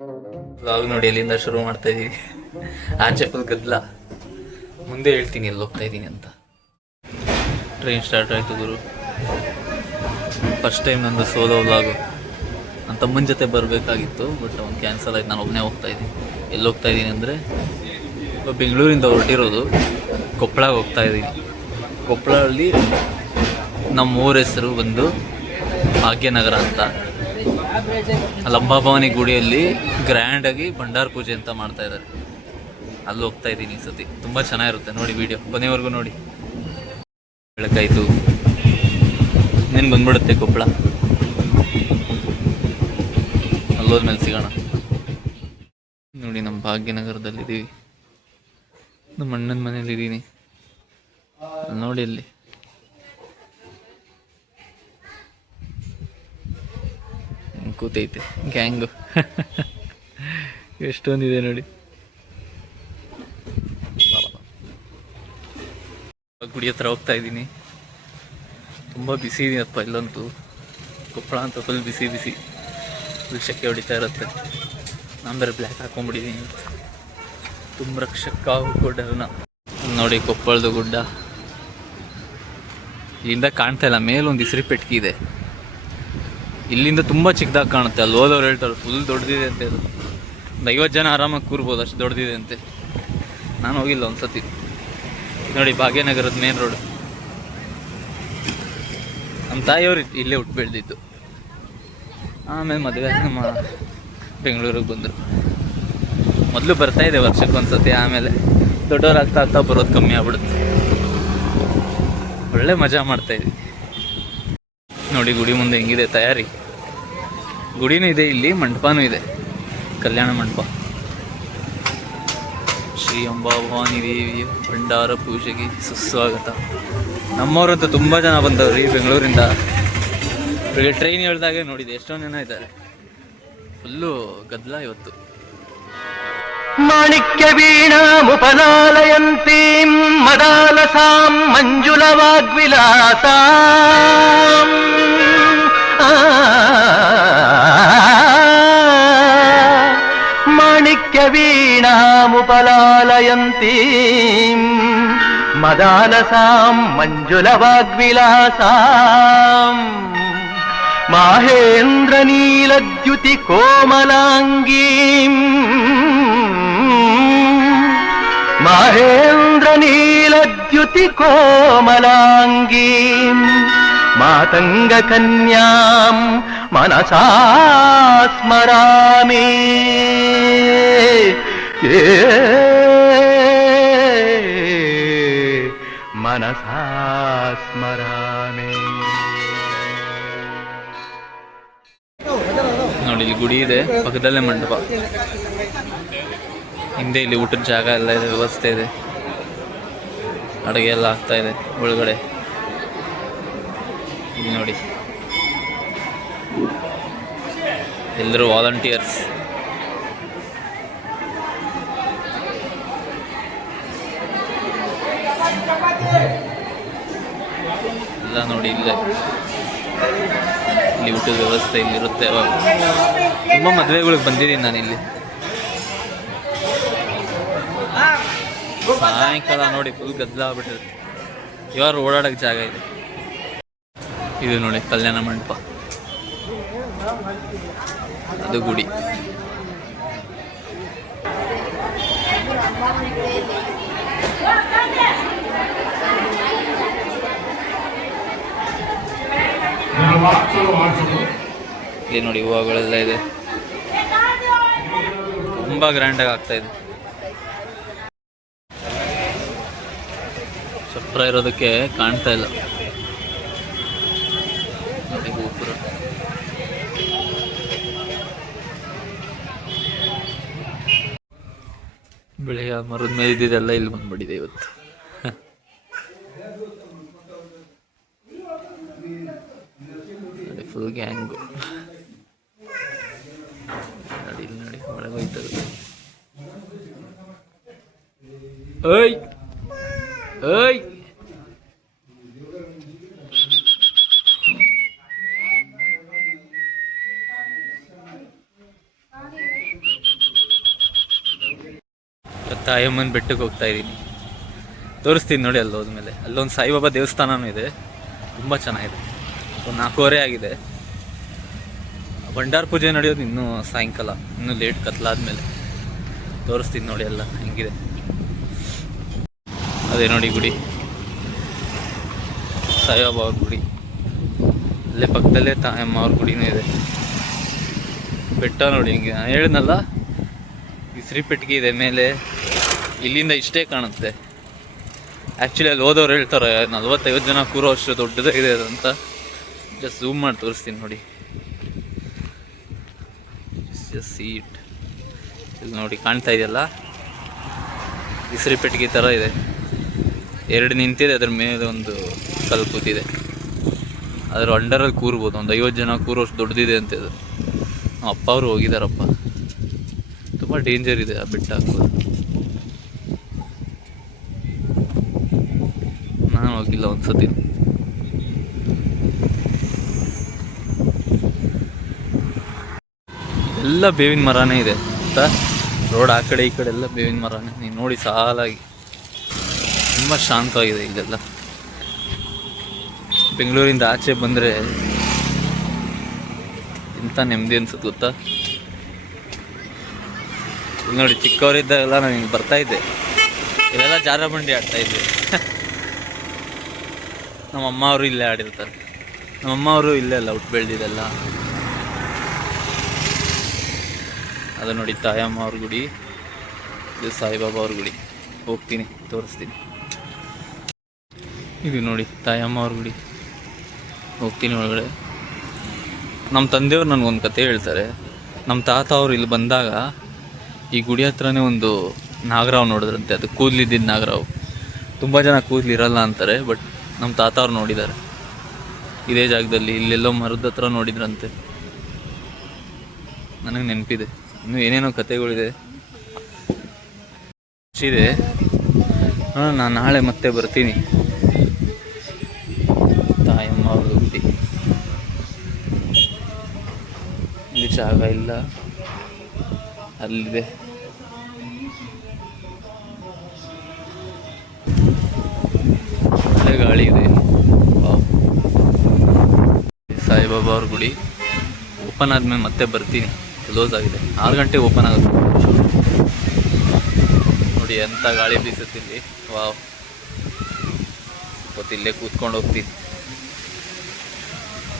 Vlog ನೋಡಿ ಎಲ್ಲಿಂದ ಶುರು ಮಾಡ್ತಾ ಇದೀವಿ. ಆಚೆ ಫುಲ್ ಗದ್ದಲ. ಮುಂದೆ ಹೇಳ್ತೀನಿ ಎಲ್ಲಿ ಹೋಗ್ತಾ ಇದ್ದೀನಿ ಅಂತ. ಟ್ರೈನ್ ಸ್ಟಾರ್ಟ್ ಆಯ್ತು ಗುರು. ಫಸ್ಟ್ ಟೈಮ್ ನಂದು ಸೋಲೋ ವ್ಲಾಗು. ನನ್ನ ತಮ್ಮನ ಜೊತೆ ಬರಬೇಕಾಗಿತ್ತು, ಬಟ್ ಅವ್ನು ಕ್ಯಾನ್ಸಲ್ ಆಯ್ತು. ನಾನು ಒಬ್ಬನೇ ಹೋಗ್ತಾ ಇದ್ದೀನಿ. ಎಲ್ಲಿ ಹೋಗ್ತಾ ಇದ್ದೀನಿ ಅಂದರೆ, ಬೆಂಗಳೂರಿಂದ ಹೊರಟಿರೋದು ಕೊಪ್ಪಳಗೆ ಹೋಗ್ತಾ ಇದ್ದೀನಿ. ಕೊಪ್ಪಳದಲ್ಲಿ ನಮ್ಮ ಊರ ಹೆಸರು ಬಂದು ಭಾಗ್ಯನಗರ ಅಂತ. ಲಂಬಾಭವಾನಿ ಗುಡಿಯಲ್ಲಿ ಗ್ರ್ಯಾಂಡಾಗಿ ಭಂಡಾರ ಪೂಜೆ ಅಂತ ಮಾಡ್ತಾ ಇದ್ದಾರೆ. ಅಲ್ಲಿ ಹೋಗ್ತಾ ಇದ್ದೀನಿ ಈ ಸತಿ. ತುಂಬ ಚೆನ್ನಾಗಿರುತ್ತೆ, ನೋಡಿ ವಿಡಿಯೋ ಕೊನೆವರೆಗೂ ನೋಡಿ. ಬೆಳಕಾಯಿತು, ಇನ್ನೇನು ಬಂದ್ಬಿಡುತ್ತೆ ಕೊಪ್ಪಳ. ಅಲ್ಲೋದ್ಮೇಲೆ ಸಿಗೋಣ. ನೋಡಿ ನಮ್ಮ ಭಾಗ್ಯನಗರದಲ್ಲಿದ್ದೀವಿ. ನಮ್ಮ ಅಣ್ಣನ ಮನೇಲಿದ್ದೀನಿ. ನೋಡಿ ಅಲ್ಲಿ ಕೂತೈತೆ ಗ್ಯಾಂಗು. ಎಷ್ಟೊಂದಿದೆ ನೋಡಿ. ಗುಡಿ ಹತ್ರ ಹೋಗ್ತಾ ಇದ್ದೀನಿ. ತುಂಬ ಬಿಸಿ ಇದೆಯಪ್ಪ ಇಲ್ಲಂತೂ. ಕೊಪ್ಪಳ ಅಂತ ಫುಲ್ ಬಿಸಿ ಬಿಸಿ, ಫುಲ್ ಶೆಕೆ ಹೊಡಿತಾ ಇರುತ್ತೆ. ನಾನು ಬೇರೆ ಬ್ಲ್ಯಾಕ್ ಹಾಕೊಂಡ್ಬಿಟ್ಟಿದ್ದೀನಿ. ತುಂಬ ರಕ್ಷಕ ಗುಡ್ಡನ ನೋಡಿ, ಕೊಪ್ಪಳದ ಗುಡ್ಡ. ಇಲ್ಲಿಂದ ಕಾಣ್ತಾ ಇಲ್ಲ, ಮೇಲೊಂದು ಇಸ್ರಿ ಪೆಟ್ಕಿ ಇದೆ. ಇಲ್ಲಿಂದ ತುಂಬ ಚಿಕ್ಕದಾಗಿ ಕಾಣುತ್ತೆ. ಅಲ್ಲಿ ಹೋದವ್ರು ಹೇಳ್ತಾರೆ ಫುಲ್ ದೊಡ್ಡದಿದೆ ಅಂತೆ. ಅದು ಒಂದು 50 ಜನ ಆರಾಮಾಗಿ ಕೂರ್ಬೋದು, ಅಷ್ಟು ದೊಡ್ಡದಿದೆ ಅಂತೆ. ನಾನು ಹೋಗಿಲ್ಲ ಒಂದ್ಸತಿ. ನೋಡಿ ಭಾಗ್ಯನಗರದ ಮೇನ್ ರೋಡ್. ನಮ್ಮ ತಾಯಿಯವರು ಇಲ್ಲೇ ಹುಟ್ಟು ಬೆಳೆದಿದ್ದು. ಆಮೇಲೆ ಮದುವೆ ನಮ್ಮ ಬೆಂಗಳೂರಿಗೆ ಬಂದರು. ಮೊದಲು ಬರ್ತಾಯಿದೆ ವರ್ಷಕ್ಕೊಂದ್ಸತಿ, ಆಮೇಲೆ ದೊಡ್ಡವ್ರು ಆಗ್ತಾ ಬರೋದು ಕಮ್ಮಿ ಆಗ್ಬಿಡುತ್ತೆ. ಒಳ್ಳೆ ಮಜಾ ಮಾಡ್ತಾಯಿದ್ವಿ. ನೋಡಿ ಗುಡಿ ಮುಂದೆ ಹೆಂಗಿದೆ ತಯಾರಿ. ಗುಡಿನೂ ಇದೆ, ಇಲ್ಲಿ ಮಂಟಪನೂ ಇದೆ, ಕಲ್ಯಾಣ ಮಂಟಪ. ಶ್ರೀ ಅಂಬಾಭವಾನಿ ದೇವಿಯ ಭಂಡಾರ ಪೂಜೆಗೆ ಸುಸ್ವಾಗತ. ನಮ್ಮವರಂತೂ ತುಂಬ ಜನ ಬಂದವ್ರಿ ಬೆಂಗಳೂರಿಂದ. ಈಗ ಟ್ರೈನ್ ಹೇಳ್ದಾಗೆ ನೋಡಿದೆ ಎಷ್ಟೊಂದು ಜನ ಇದ್ದಾರೆ. ಫುಲ್ಲು ಗದ್ದಲ ಇವತ್ತು. ಮಾಣಿಕ್ಯ ವೀಣಾಮುಪಲಾಲಯಂತೀಂ ಮದಾಲಸಾಂ ಮಂಜುಳ ವಾಗ್ವಿಲಾಸಾಂ ಮಾಣಿಕ್ಯ ವೀಣಾಮುಪಲಾಲಯಂತೀಂ ಮದಾಲಸಾಂ ಮಂಜುಳ ವಾಗ್ವಿಲಾಸಾಂ ಮಾಹೇಂದ್ರ ನೀಲದ್ಯುತಿ ಕೋಮಲಾಂಗೀಂ ಮಾಹೇಂದ್ರ ನೀಲದ್ಯುತಿ ಕೋಮಲಾಂಗೀಂ ಮಾತಂಗ ಕನ್ಯಾಂ ಮನಸಾ ಸ್ಮರಾಮಿ. ಮನಸಾ ಸ್ಮರಾಮಿ. ನೋಡಿ ಇಲ್ಲಿ ಗುಡಿ ಇದೆ, ಪಕ್ಕದಲ್ಲೇ ಮಂಟಪ. ಹಿಂದೆ ಇಲ್ಲಿ ಊಟದ ಜಾಗ ಎಲ್ಲ ಇದೆ, ವ್ಯವಸ್ಥೆ ಇದೆ, ಅಡುಗೆ ಎಲ್ಲ ಆಗ್ತಾ ಇದೆ ಒಳಗಡೆ. ಇಲ್ಲಿ ನೋಡಿ ಎಲ್ಲರೂ ವಾಲಂಟಿಯರ್ಸ್. ಎಲ್ಲ ನೋಡಿ ಇಲ್ಲೇ ಇಲ್ಲಿ ಊಟದ ವ್ಯವಸ್ಥೆ ಇಲ್ಲಿರುತ್ತೆ. ಅವಾಗ ತುಂಬ ಮದುವೆಗಳಿಗೆ ಬಂದಿದ್ದೀನಿ ನಾನು ಇಲ್ಲಿ. ಸಾಯಂಕಾಲ ನೋಡಿ ಫುಲ್ ಗದ್ದಲ ಆಗ್ಬಿಟ್ಟಿರುತ್ತೆ. ಇವಾಗ ಓಡಾಡೋಕ್ಕೆ ಜಾಗ ಇದೆ. ಇದು ನೋಡಿ ಕಲ್ಯಾಣ ಮಂಟಪ, ಅದು ಗುಡಿ. ಇಲ್ಲಿ ನೋಡಿ ಹೂವುಗಳೆಲ್ಲ ಇದೆ, ತುಂಬ ಗ್ರ್ಯಾಂಡಾಗಿ ಆಗ್ತಾ ಇದೆ. ಚಪ್ರ ಇರೋದಕ್ಕೆ ಕಾಣ್ತಾ ಇಲ್ಲ ನೋಡಿ ಗೋಪುರ. ಬೆಳೆಯ ಮರದ ಮೇಲೆ ಇದ್ದಿದ್ದೆಲ್ಲ ಇಲ್ಲಿ ಬಂದ್ಬಿಟ್ಟಿದೆ ಇವತ್ತು. ಫುಲ್ ಗ್ಯಾಂಗು ನೋಡಿ. ಇಲ್ಲಿ ನೋಡಿ ಒಳಗೆ ಹೋಯ್ತದೆ. ಓಯ್ ಓಯ್ ತಾಯಮ್ಮನ ಬೆಟ್ಟಕ್ಕೆ ಹೋಗ್ತಾ ಇದ್ದೀನಿ, ತೋರಿಸ್ತೀನಿ ನೋಡಿ. ಅಲ್ಲಿ ಹೋದ್ಮೇಲೆ ಅಲ್ಲೊಂದು ಸಾಯಿಬಾಬಾ ದೇವಸ್ಥಾನನೂ ಇದೆ, ತುಂಬ ಚೆನ್ನಾಗಿದೆ. ಒಂದು 4:15 ಆಗಿದೆ. ಭಂಡಾರ ಪೂಜೆ ನಡೆಯೋದು ಇನ್ನೂ ಸಾಯಂಕಾಲ, ಇನ್ನೂ ಲೇಟ್ ಕತ್ಲಾದ್ಮೇಲೆ. ತೋರಿಸ್ತೀನಿ ನೋಡಿ ಎಲ್ಲ ಹೆಂಗಿದೆ. ಅದೇ ನೋಡಿ ಗುಡಿ, ಸಾಯಿಬಾಬಾ ಅವ್ರ ಗುಡಿ. ಅಲ್ಲೇ ಪಕ್ಕದಲ್ಲೇ ತಾಯಮ್ಮ ಅವ್ರ ಗುಡಿನೂ ಇದೆ. ಬೆಟ್ಟ ನೋಡಿ ಹಿಂಗೆ ನಾನು ಹೇಳಿದ್ನಲ್ಲ, ಇಸ್ರಿ ಪೆಟ್ಟಿಗೆ ಇದೆ ಮೇಲೆ. ಇಲ್ಲಿಂದ ಇಷ್ಟೇ ಕಾಣುತ್ತೆ. ಆ್ಯಕ್ಚುಲಿ ಅಲ್ಲಿ ಹೋದವ್ರು ಹೇಳ್ತಾರೆ 40-50 ಜನ ಕೂರೋ ಅಷ್ಟು ದೊಡ್ಡದಾಗಿದೆ ಅಂತ. ಜಸ್ಟ್ ಝೂಮ್ ಮಾಡಿ ತೋರಿಸ್ತೀನಿ ನೋಡಿ. ಜಸ್ಟ್ ಸೀಟ್ ಇಲ್ಲಿ ನೋಡಿ, ಕಾಣ್ತಾ ಇದೆಯಲ್ಲ, ಇಸ್ರಿ ಪೆಟ್ಟಿಗೆ ಥರ ಇದೆ. 2 ನಿಂತಿದೆ, ಅದ್ರ ಮೇಲೆ ಒಂದು ಕಲ್ಲು ಕೂತಿದೆ. ಅದ್ರ ಅಂಡರಲ್ಲಿ ಕೂರ್ಬೋದು, ಒಂದು 50 ಜನ ಕೂರೋಷ್ಟು ದೊಡ್ಡದಿದೆ ಅಂತ. ಇದು ನಮ್ಮ ಅಪ್ಪ ಅವರು ಹೋಗಿದಾರಪ್ಪ. ತುಂಬ ಡೇಂಜರ್ ಇದೆ ಆ ಬೆಟ್ಟ ಹಾಕೋದು. ನಾನು ಹೋಗಿಲ್ಲ ಒಂದ್ಸತಿ. ಎಲ್ಲ ಬೇವಿನ ಮರನೇ ಇದೆ ಅಂತ. ರೋಡ್ ಆ ಕಡೆ ಈ ಕಡೆ ಎಲ್ಲ ಬೇವಿನ ಮರನೇ. ನೀವು ನೋಡಿ ಸಾಲಾಗಿ, ತುಂಬ ಶಾಂತವಾಗಿದೆ ಇಲ್ಲೆಲ್ಲ. ಬೆಂಗಳೂರಿಂದ ಆಚೆ ಬಂದರೆ ಇಂಥ ನೆಮ್ಮದಿ ಅನ್ಸುತ್ತೆ ಗೊತ್ತಾ. ಇಲ್ಲಿ ನೋಡಿ, ಚಿಕ್ಕವರಿದ್ದಾಗೆಲ್ಲ ನಾನು ಹಿಂಗೆ ಬರ್ತಾಯಿದ್ದೆ, ಇಲ್ಲೆಲ್ಲ ಜಾರ ಬಂಡಿ ಆಡ್ತಾಯಿದ್ದೆ. ನಮ್ಮಮ್ಮ ಅವರು ಇಲ್ಲೇ ಆಡಿರ್ತಾರೆ. ನಮ್ಮಮ್ಮ ಅವರು ಇಲ್ಲೇ ಅಲ್ಲ ಹುಟ್ಟು ಬೆಳೆದಿದ್ದೆಲ್ಲ. ಅದು ನೋಡಿ ತಾಯಮ್ಮ ಅವ್ರ ಗುಡಿ, ಇದು ಸಾಯಿಬಾಬಾ ಅವ್ರ ಗುಡಿ. ಹೋಗ್ತೀನಿ, ತೋರಿಸ್ತೀನಿ. ಇದು ನೋಡಿ ತಾಯಮ್ಮ ಅವ್ರ ಗುಡಿ. ಹೋಗ್ತೀನಿ ಒಳಗಡೆ. ನಮ್ಮ ತಂದೆಯವ್ರು ನನಗೊಂದು ಕತೆ ಹೇಳ್ತಾರೆ. ನಮ್ಮ ತಾತ ಅವ್ರು ಇಲ್ಲಿ ಬಂದಾಗ ಈ ಗುಡಿ ಹತ್ರನೇ ಒಂದು ನಾಗರಾವ್ ನೋಡಿದ್ರಂತೆ. ಅದು ಕೂದಲಿದ್ದಿದ್ದು ನಾಗರಾವ್. ತುಂಬ ಜನ ಕೂದಲಿರಲ್ಲ ಅಂತಾರೆ, ಬಟ್ ನಮ್ಮ ತಾತ ಅವ್ರು ನೋಡಿದ್ದಾರೆ ಇದೇ ಜಾಗದಲ್ಲಿ. ಇಲ್ಲೆಲ್ಲೋ ಮರದ ಹತ್ರ ನೋಡಿದ್ರಂತೆ. ನನಗೆ ನೆನಪಿದೆ. ಇನ್ನೂ ಏನೇನೋ ಕತೆಗಳಿದೆ ಇದೆ. ನಾನು ನಾಳೆ ಮತ್ತೆ ಬರ್ತೀನಿ. ತಾಯಮ್ಮ ಅವ್ರ ಗುಡಿ. ಇಲ್ಲಿ ಜಾಗ ಇಲ್ಲ, ಅಲ್ಲಿದೆ. ಒಳ್ಳೆ ಗಾಳಿ ಇದೆ. ಸಾಯಿಬಾಬಾ ಅವ್ರ ಗುಡಿ ಓಪನ್ ಆದ್ಮೇಲೆ ಮತ್ತೆ ಬರ್ತೀನಿ. ಕ್ಲೋಸ್ ಆಗಿದೆ, 6 ಗಂಟೆಗೆ ಓಪನ್ ಆಗುತ್ತೆ ನೋಡಿ. ಎಂಥ ಗಾಳಿ ಬೀಸುತ್ತಿಲ್ಲಿ. ವಾವ್, ಇಲ್ಲೇ ಕೂತ್ಕೊಂಡು ಹೋಗ್ತೀನಿ.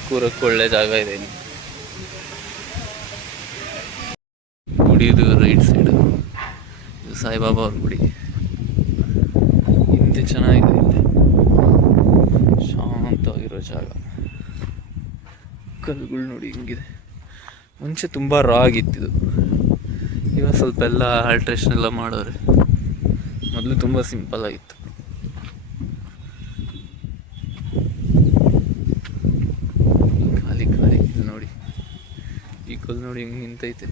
ಕೂರಕ್ಕೆ ಒಳ್ಳೆ ಜಾಗ ಇದೆ. ಗುಡಿದು ರೈಟ್ ಸೈಡು ಇದು ಸಾಯಿಬಾಬಾ ಅವ್ರ ಗುಡಿ. ಹಿಂದೆ ಚೆನ್ನಾಗಿದೆ, ಹಿಂದೆ ಶಾಂತವಾಗಿರೋ ಜಾಗ. ಕಲ್ಲುಗಳು ನೋಡಿ ಹಿಂಗಿದೆ. ಮುಂಚೆ ತುಂಬ ರಾ ಆಗಿತ್ತಿದು, ಇವಾಗ ಸ್ವಲ್ಪ ಎಲ್ಲ ಆಲ್ಟ್ರೇಷನ್ ಎಲ್ಲ ಮಾಡೋರೆ. ಮೊದಲು ತುಂಬ ಸಿಂಪಲ್ ಆಗಿತ್ತು. ಖಾಲಿ ಖಾಲಿ. ಇಲ್ಲಿ ನೋಡಿ, ಈ ಕಲ್ಲು ನೋಡಿ ಹೆಂಗೆ ನಿಂತೈತೆ.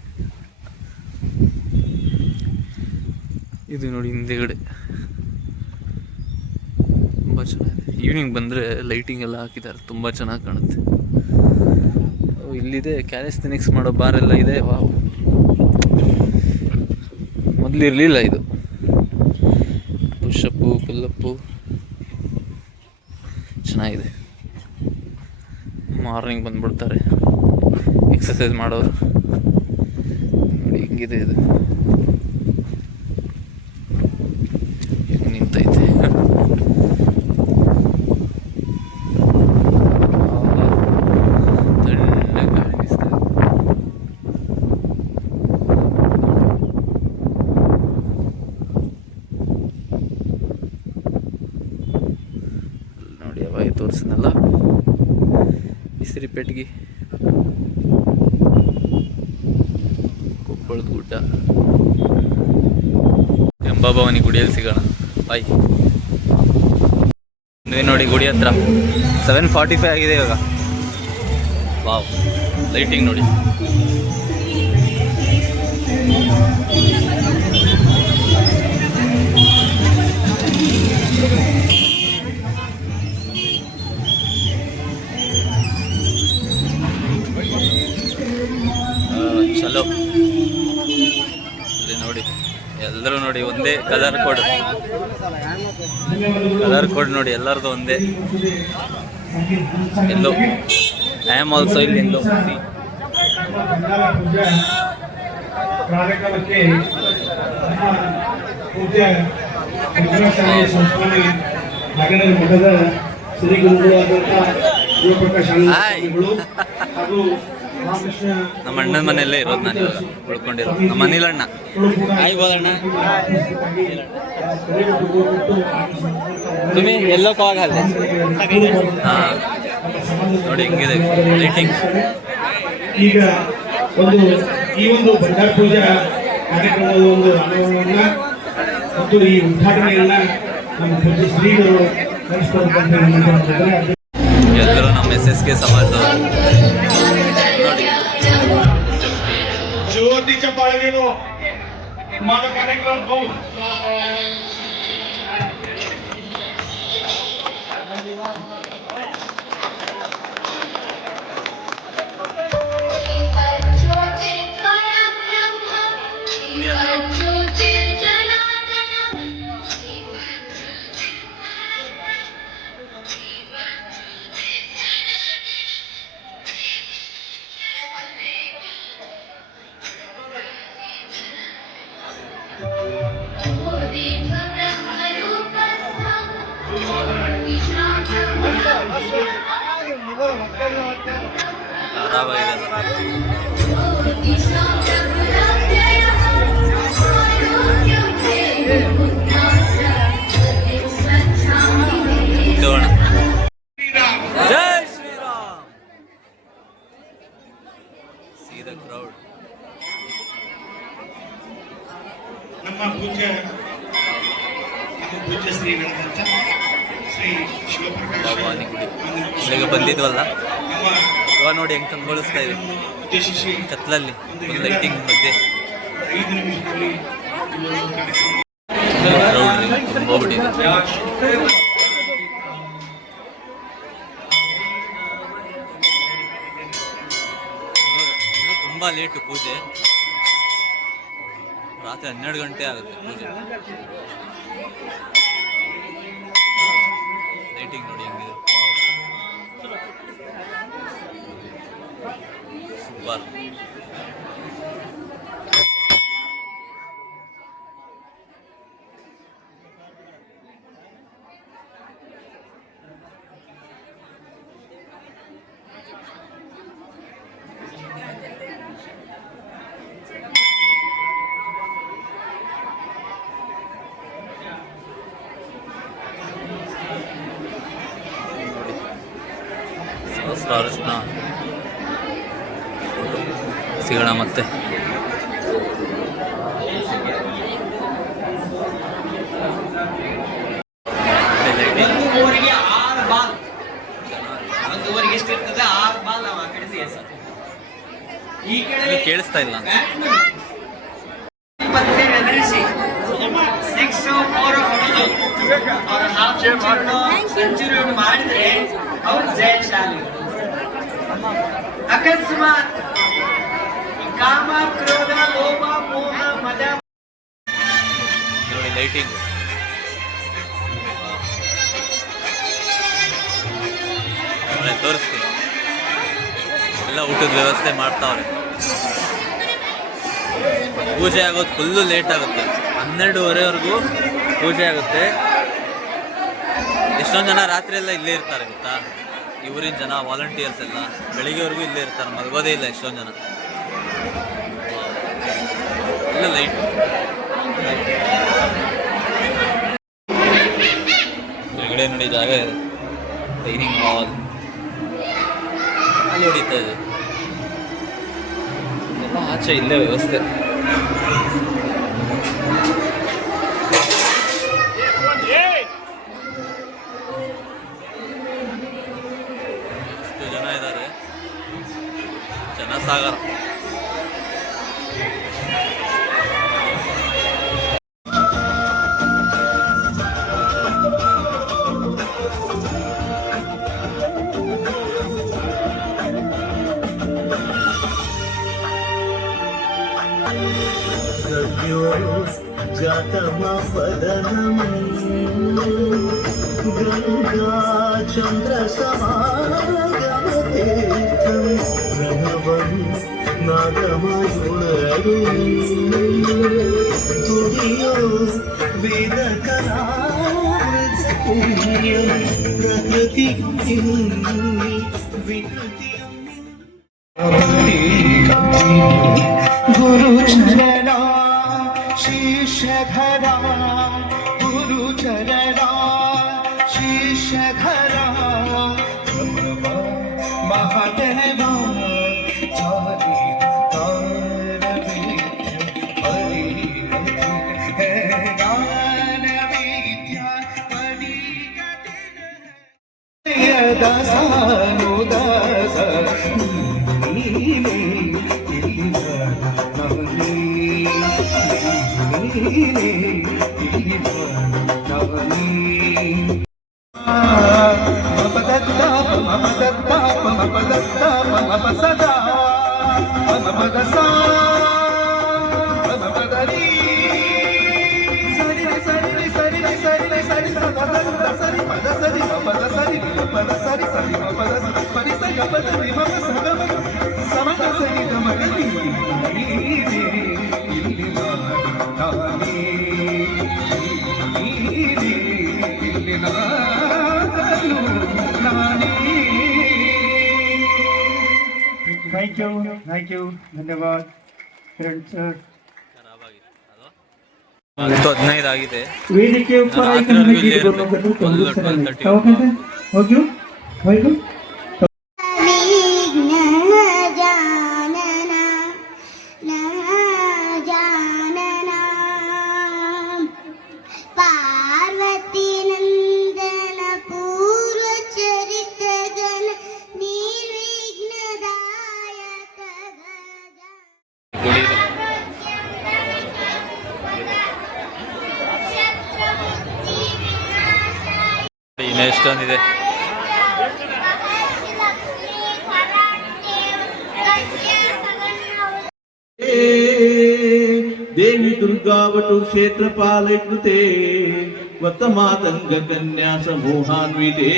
ಇದು ನೋಡಿ ಹಿಂದೆಗಡೆ ತುಂಬ ಚೆನ್ನಾಗಿದೆ. ಈವ್ನಿಂಗ್ ಬಂದರೆ ಲೈಟಿಂಗ್ ಎಲ್ಲ ಹಾಕಿದ್ದಾರೆ, ತುಂಬ ಚೆನ್ನಾಗಿ ಕಾಣುತ್ತೆ. ಇಲ್ಲಿದೆ ಕ್ಯಾಲಿಸ್ಥೆನಿಕ್ಸ್ ಮಾಡೋ ಬಾರ್ ಎಲ್ಲ ಇದೆ. ವಾವ್, ಮೊದಲು ಇರಲಿಲ್ಲ ಇದು. ಪುಷಪ್ಪು ಪುಲ್ಲಪ್ಪು ಚೆನ್ನಾಗಿದೆ. ಮಾರ್ನಿಂಗ್ ಬಂದ್ಬಿಡ್ತಾರೆ ಎಕ್ಸಸೈಸ್ ಮಾಡೋರು. ನೋಡಿ ಹಿಂಗಿದೆ, ಇದು ಹೆಂಗೆ ನಿಂತೈತೆ. ತೋರಿಸಿನಲ್ಲ ಇಸ್ರಿ ಪೆಟ್ಟಿಗೆ, ಕೊಪ್ಪಳದ ಗುಡ್ಡ. ಅಂಬಾಭವಾನಿ ಗುಡಿಯಲ್ಲಿ ಸಿಗೋಣ. ಬಾಯ್. ನೋಡಿ ಗುಡಿ ಹತ್ರ 7:45 ಆಗಿದೆ ಇವಾಗ. ವಾವ್, ಲೈಟಿಂಗ್ ನೋಡಿ. ಚಲೋ. ಇಲ್ಲಿ ನೋಡಿ ಎಲ್ಲ ಎಲ್ಲರೂ ನೋಡಿ ಒಂದೇ ಕಲರ್ ಕೋಡ್ ನೋಡಿ ಎಲ್ಲರದು ಒಂದೇ. ಎಲ್ಲೋ ಐ ಆಮ್ ಆಲ್ಸೋ ಇನ್ ಎಲ್ಲೋ. ಕಾರ್ಯಕ್ರಮಕ್ಕೆ ಪೂಜ್ಯ ವಿದ್ಯಾಶಾಲೆಯ ಸಂಸ್ಥಾನ ಹಾಗೇನೇ ಮಠದ ಶ್ರೀ ಗುರುಗಳಾದಂತಹ ಶಿವಪ್ರಕಾಶ್ ಸ್ವಾಮಿಗಳು ಹಾಗೂ ರಾಮಕೃಷ್ಣ ನಮ್ಮ ಅಣ್ಣನ ಮನೆಯಲ್ಲೇ ಇರೋದು ನಾನು ಇವಾಗ ಉಳ್ಕೊಂಡಿರೋದು. ನಮ್ಮ ಅನಿಲಣ್ಣ ಆಗ್ಬೋದಣ್ಣ ತುಮಿ ಎಲ್ಲೋ ಕಾಗಲ್ಲ. ಹಾಂ ನೋಡಿ ಹೆಂಗಿದೆ ಲೈಟಿಂಗ್. ಈಗ ಈ ಒಂದು ಭಂಡಾರ ಪೂಜಾ ಕಾರ್ಯಕ್ರಮದ ಒಂದು ಅನುಭವವನ್ನ ಮತ್ತು ಈ ಉದ್ಘಾಟನೆಯನ್ನ ನಮ್ಮ ಪೂಜ್ಯ ಶ್ರೀಗಳು ನಡೆಸಿಕೊಡ್ತಾರೆ. ಎಲ್ಲರೂ ನಮ್ಮ SSK ಸಮಾಜದವರು ನೋಡಿ. ज्योतीच्या पाळणीनो माझा कार्यक्रम पाहू ಜೈ ಶ್ರೀರಾಮ್. See the crowd. ನಮ್ಮ ಪೂಜ್ಯ ಶ್ರೀಗಳಾದಂಥ ಶ್ರೀ ಶಿವಪ್ರಕಾಶ್ ಭವಾನಿ ಗುಡಿ ಇಲ್ಲಿಗೆ ಬಂದಿದ್ವಲ್ಲ, ನಮ್ಮ ಇವಾಗ ನೋಡಿ ಹೆಂಗ್ ಕಂಗೊಳಿಸ್ತಾ ಇದೆ ಉದ್ದೇಶಿಸಿ ಕತ್ಲಲ್ಲಿ ಲೈಟಿಂಗ್ ಮಧ್ಯೆ. 5 ನಿಮಿಷದಲ್ಲಿ ಈ ಒಂದು ಕಾರ್ಯಕ್ರಮ ಕ್ರೌಡ್ ತುಂಬೋಗ್ಬಿಟ್ಟಿದೆ. ಇನ್ನೂ ತುಂಬಾ ಲೇಟು ಪೂಜೆ. ರಾತ್ರಿ 12 ಗಂಟೆ ಆಗುತ್ತೆ ಪೂಜೆ. ಲೈಟಿಂಗ್ ನೋಡಿ ಹೆಂಗಿದೆ, ಸೂಪರ್. ಸಹಸ್ರಾರ್ಚನ ಸಿಗೋಣ ಮತ್ತೆ. ಕೇಳಿಸ್ತಾ ಇಲ್ಲ ಸೆಂಚುರಿ ಮಾಡಿದ್ರೆ ಅವ್ರು ಜಯಶಾಲಿಗಳು. ಅಕಸ್ಮಾತ್ ಕಾಮ ಕ್ರೋಧ ಲೋಭ ಮೋಹ ಮದ ನೋಡಿ ಲೈಟಿಂಗ್. ತೋರಿಸ್ತೀನಿ ಎಲ್ಲ ಊಟದ ವ್ಯವಸ್ಥೆ ಮಾಡ್ತಾವ್ರೆ. ಪೂಜೆ ಆಗೋದು ಫುಲ್ಲು ಲೇಟ್ ಆಗುತ್ತೆ, 12:30ವರೆಗೂ ಪೂಜೆ ಆಗುತ್ತೆ. ಎಷ್ಟೊಂದು ಜನ ರಾತ್ರಿ ಎಲ್ಲ ಇಲ್ಲೇ ಇರ್ತಾರೆ ಗೊತ್ತಾ, ಈ ಊರಿನ ಜನ ವಾಲಂಟಿಯರ್ಸ್ ಎಲ್ಲ ಬೆಳಿಗ್ಗೆವರೆಗೂ ಇಲ್ಲೇ ಇರ್ತಾರೆ, ಮಲ್ಗೋದೇ ಇಲ್ಲ ಎಷ್ಟೊಂದು ಜನ. ಇಲ್ಲ ಲೈಟ್ ಹೊರಗಡೆ ನೋಡಿ ಜಾಗ ಇದೆ, ಡೈನಿಂಗ್ ಹಾಲ್ ಅಲ್ಲಿ ಹೊಡಿತಾ ಇದೆ ಎಲ್ಲ. ಆಚೆ ಇಲ್ಲೇ ವ್ಯವಸ್ಥೆ. ಎಷ್ಟು ಜನ ಇದ್ದಾರೆ, ಜನಸಾಗರ. कर्तव्यो जातमवदनम् गङ्गाचन्द्रसमागमतीर्थं प्रणवं नादमयुणरुदियो वेदकलामृतपुण्यं प्रकृतिं विकृतिं गुरुचरणा शीर्षधरा गुरुचरणा शीर्षधरा प्रभवा महादेवा दासानुदास थैंक यू धन्यवाद सर ಅಂತೂ 15 ಆಗಿದೆ. ವೇದಿಕೆ ಉಪರ ರಾತ್ರಿವರೆಗೂ ಇಲ್ಲೇ ಇರ್ಬೇಕು. 12:30 ಹೋಗ್ಯು पार्वती नंदन पूर्व चरित गण निर्विघ्नदायक ಇನ್ನು ಎಷ್ಟೊಂದಿದೆ. देवी दुर्गावटु क्षेत्रपाले कृते वतमातंग कन्या समूहान्विते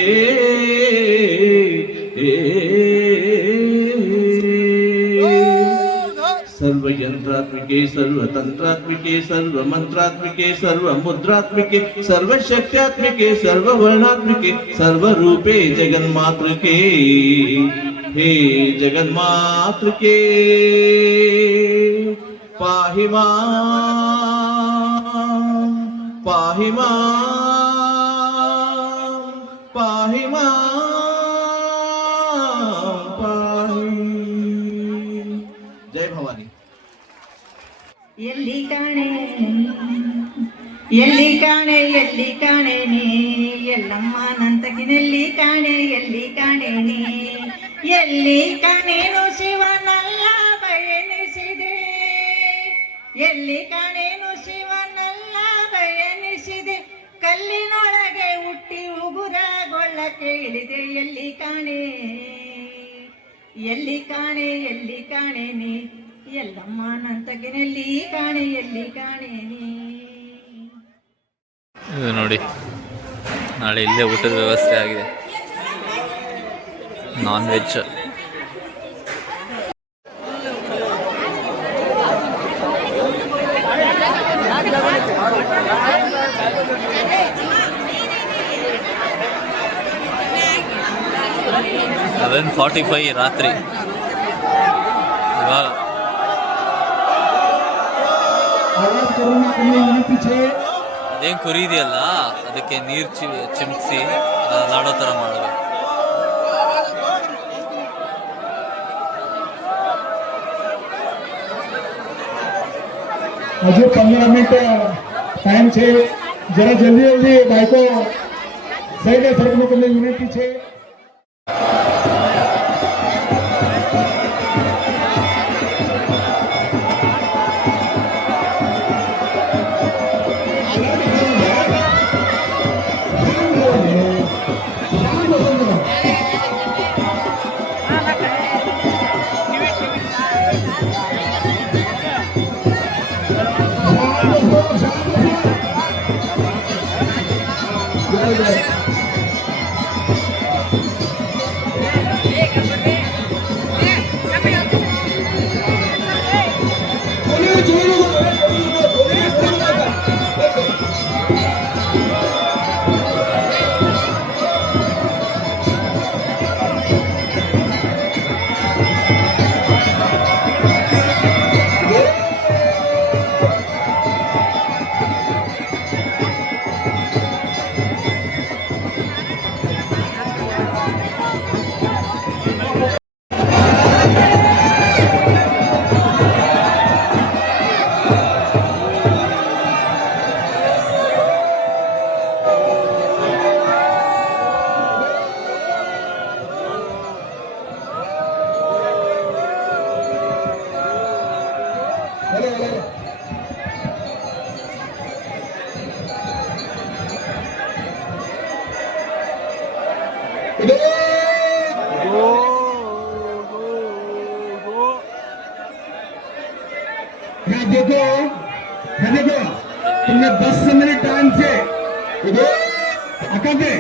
सर्वयंत्रात्मिके सर्वतंत्रात्मिके सर्वमंत्रात्मिके सर्वमुद्रात्मिके सर्वशक्त्यात्मिके सर्ववर्णात्मिके सर्वरूपे जगन्मातृके हे जगन्मातृके पाहि मां पाहि मां पाहि मां पाहि। जय भवानी। ಎಲ್ಲಿ ಕಾಣೆ ಎಲ್ಲಿ ಕಾಣೆ ಎಲ್ಲಿ ಕಾಣೆ ನೀ ಎಲ್ಲಮ್ಮ ನಂತಕಿನಲ್ಲಿ ಕಾಣೆ ಎಲ್ಲಿ ಕಾಣೆ ನೀ ಎಲ್ಲಿ ಕಾಣೇನು ಶಿವನಲ್ಲ ಬಯನಿಸಿದೆ ಎಲ್ಲಿ ಕಾಣೇನು ಶಿವನಲ್ಲ ಬಯನಿಸಿದೆ ಕಲ್ಲಿನೊಳಗೆ ಹುಟ್ಟಿ ಉಗುರಗೊಳ್ಳಕ್ಕೆ ಇಳಿದೆ ಎಲ್ಲಿ ಕಾಣೆ ಎಲ್ಲಿ ಕಾಣೆ ಎಲ್ಲಿ ಕಾಣೆ ನೀ ಎಲ್ಲಮ್ಮ ನಂತಗಿನಲ್ಲಿ ಕಾಣೆ ಎಲ್ಲಿ ಕಾಣೆ ನೀ. ಇದು ನೋಡಿ, ನಾಳೆ ಇಲ್ಲೇ ಊಟದ ವ್ಯವಸ್ಥೆ ಆಗಿದೆ, ನಾನ್ ವೆಜ್. ಸೆವೆನ್ 45 ರಾತ್ರಿ. ಇವಾಗ ಅದೇನು ಕುರಿ ಇದೆಯಲ್ಲ, ಅದಕ್ಕೆ ನೀರು ಚಿಮ್ಕಿಸಿ ಲಾಡೋ ಥರ ಮಾಡಬೇಕು. हजू 15 मिनट टाइम है, जरा जल्दी जल्दी बाइको सही है सर विनंती है. देखो तुमने 10 मिनट टाइम से अकाते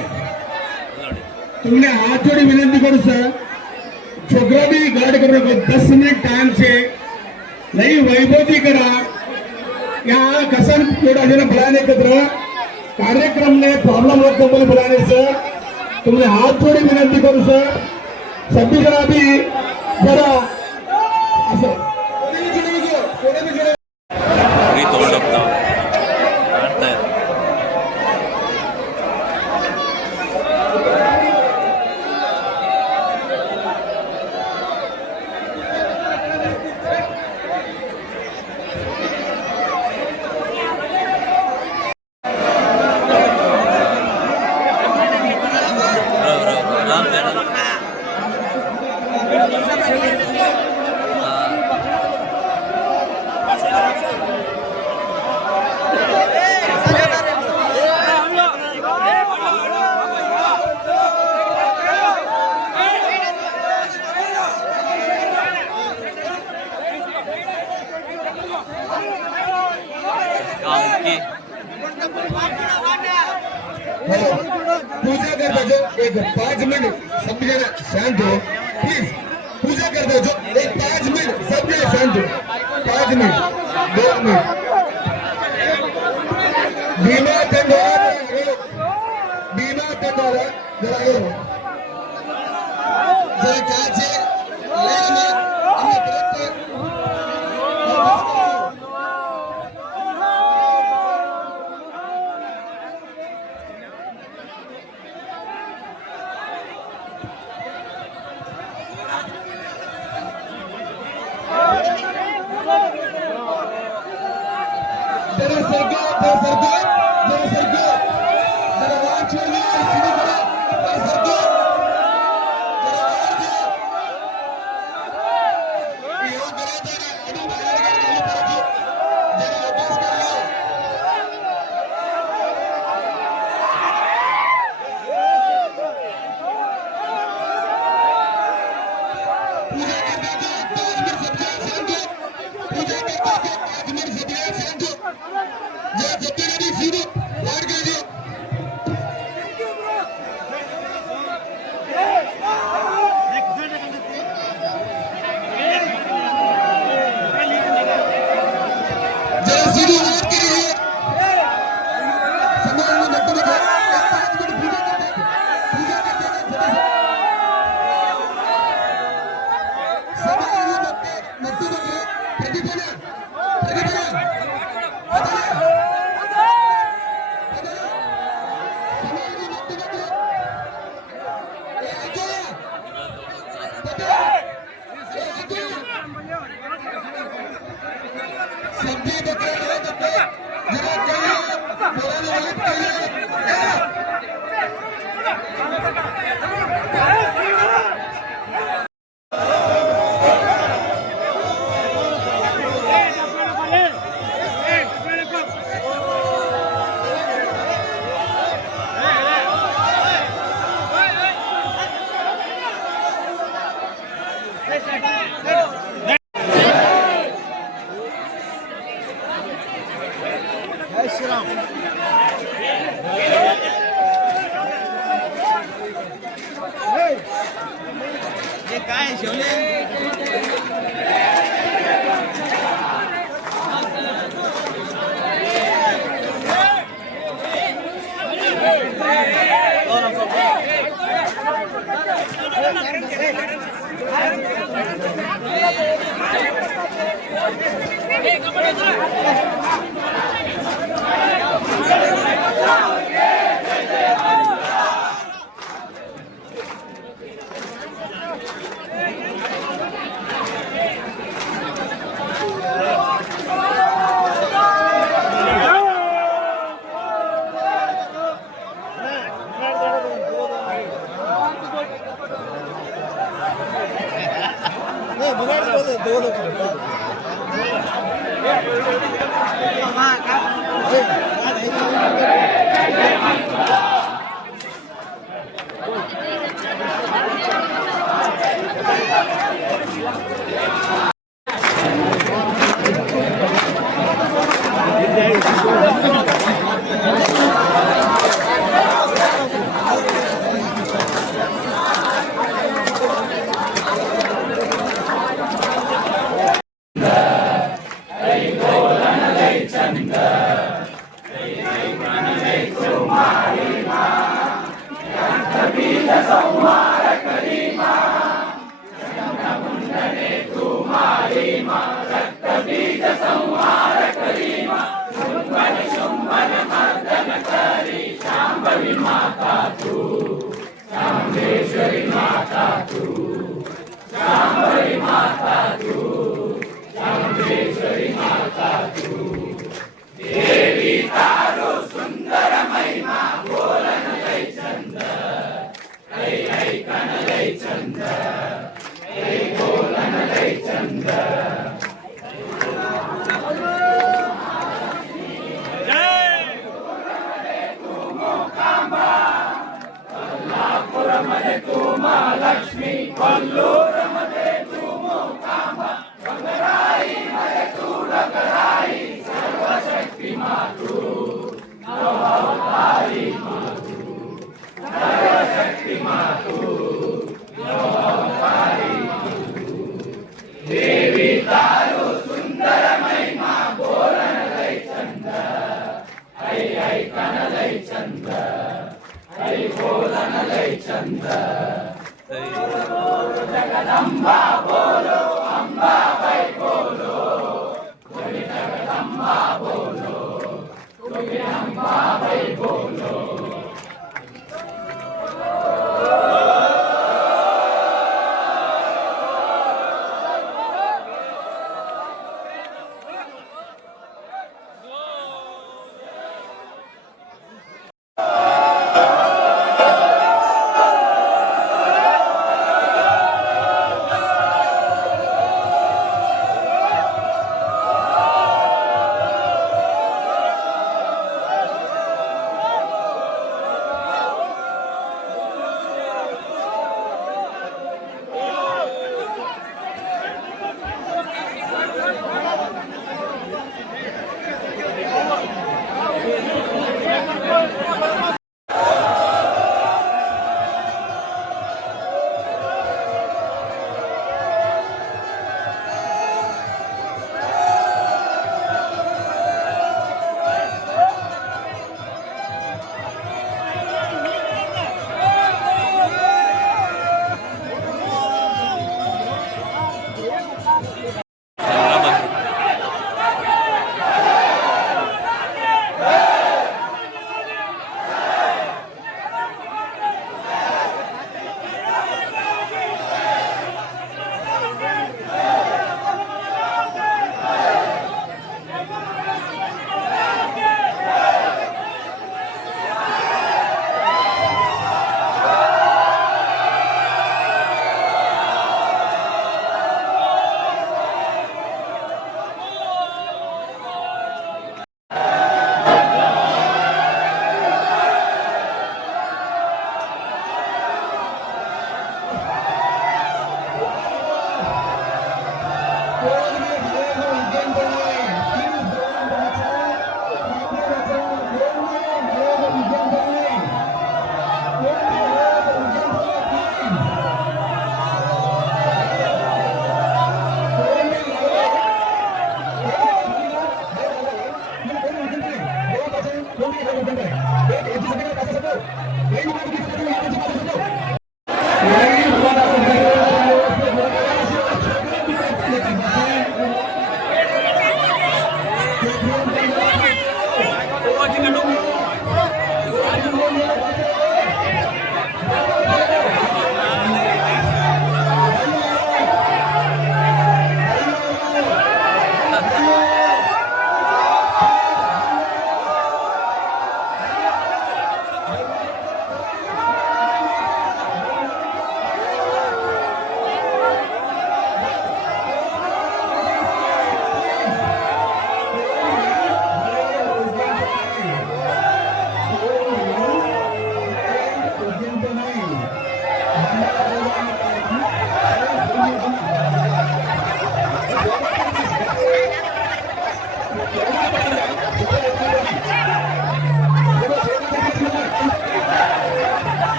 तुमने हाथ जोड़ी विनंती करू सर छोकरा भी गाड़ी करने को 10 मिनट टाइम से नहीं वैभवती करा यहाँ कसन थोड़ा जन बुलाने के कार्यक्रम में प्रॉब्लम होते बोले बुलाने सर तुमने हाथ जोड़ी विनंती करू सर सभी जरा भी जरा असं ಮರಿ ತೊಗೊಂಡೋಗ್ತಾವ ಕಾಣ್ತಾ ಇದೆ. पूजा करता जो एक 5 मिनट सब जने शांत हो प्लीज पूजा करता जो एक 5 मिनट सब जने शांत हो 5 मिनट 2 मिनट बीमा तंदोरा जरा जरा काचे लाइन में अन्य तरफ जरा सरकार जरा वाच होगी सीधी करा सरकार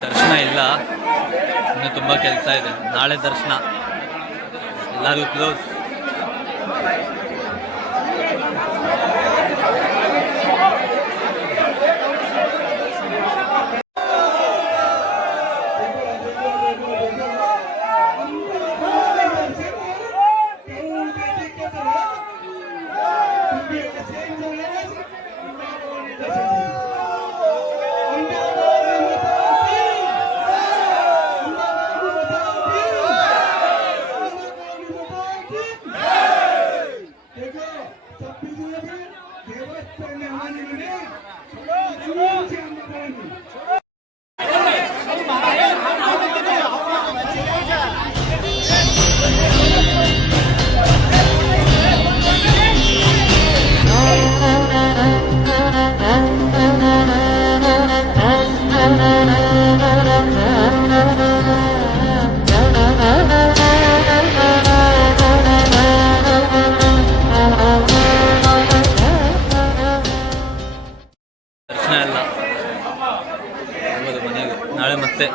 ದರ್ಶನ ಇಲ್ಲ, ಇನ್ನು ತುಂಬ ಕೆಲಸ ಇದೆ. ನಾಳೆ ದರ್ಶನ, ಎಲ್ಲರೂ ಕ್ಲೋಸ್. ದರ್ಶನ ಎಲ್ಲ ಹೋಗೋದು ಮನೆಗೆ. ನಾಳೆ ಮತ್ತೆ